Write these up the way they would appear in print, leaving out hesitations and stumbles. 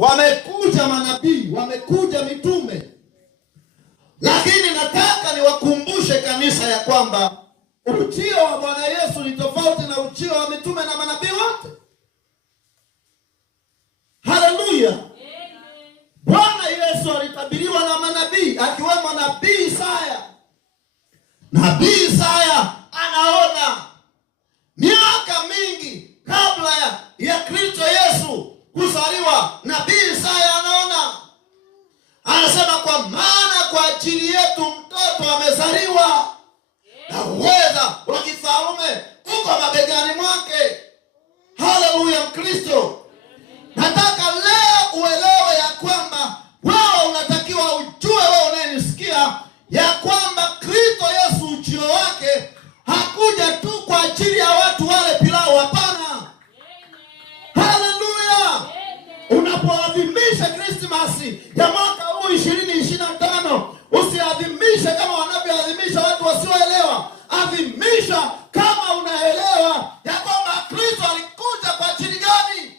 wamekuja manabii, wamekuja mitume. Lakini nataka niwakumbushe kanisa ya kwamba ujio wa Bwana Yesu ni tofauti na ujio wa mitume na manabii wote. Haleluya. Bwana Yesu alitabiriwa na manabii, akiwemo nabii Isaya. Nabii Isaya anaona miaka mingi kabla ya Kristo Yesu kuzaliwa. Nabii Isaya anaona, anasema kwa maana kwa ajili yetu mtoto amezaliwa, na uweza wa kifalme uko mabegani mwake. Haleluya Mkristo. Nataka leo uelewe ya kwamba wewe unatakiwa ujue, wewe unayenisikia, ya kwamba Kristo Yesu ujio wake hakuja tu kwa ajili ya watu wale pilau, hapana. Haleluya. Unapoadhimisha Krismasi ya mwaka huu 2025, usiadhimishe kama wanavyoadhimisha watu wasioelewa. Adhimisha kama unaelewa ya kwamba Kristo alikuja kwa ajili gani.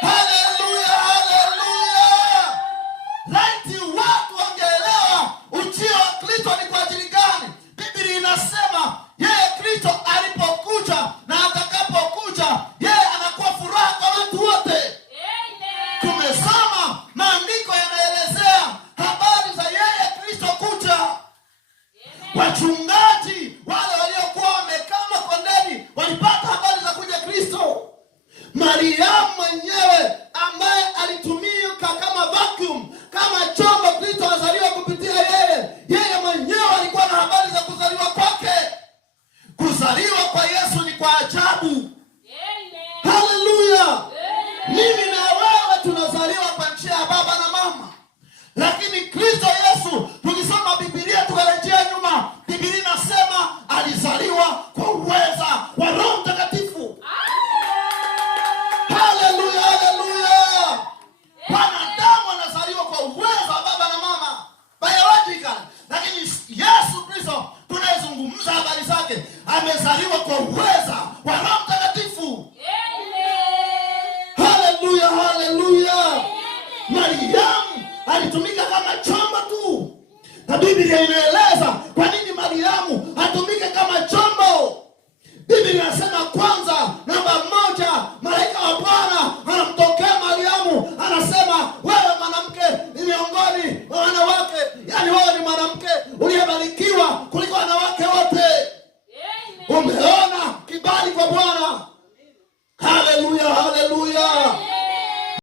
Haleluya, haleluya. Laiti watu wangeelewa ujio wa Kristo ni kwa ajili gani. Biblia inasema yeye Kristo alipokuja na atakapokuja, yeye anakuwa furaha kwa watu wote. Tumesoma maandiko yanaelezea habari za yeye Kristo kuja. Wachungaji wale waliokuwa wamekaa makondeni walipata habari za kuja Kristo. Mariamu mwenyewe ambaye alitumika kama vacuum, kama chombo Kristo azaliwa kupitia yeye mwenyewe alikuwa na habari za kuzaliwa kwake. Kuzaliwa kwa Yesu ni kwa ajabu. Haleluya. Mimi na wewe tunazaliwa kwa njia ya baba na mama. Lakini Kristo Yesu, tukisoma Biblia tukarejea nyuma, Biblia inasema alizaliwa kwa uweza wa Roho Mtakatifu. Haleluya, haleluya. Wanadamu anazaliwa kwa uwezo wa baba na mama, biological. Lakini Yesu Kristo tunayezungumza habari zake, amezaliwa kwa uweza wa Roho Mtakatifu. Haleluya, haleluya. Mariamu alitumika kama chombo tu. Na Biblia inaeleza kwa nini Mariamu atumike kama chombo. Biblia inasema kwanza, namba 1, malaika wa Bwana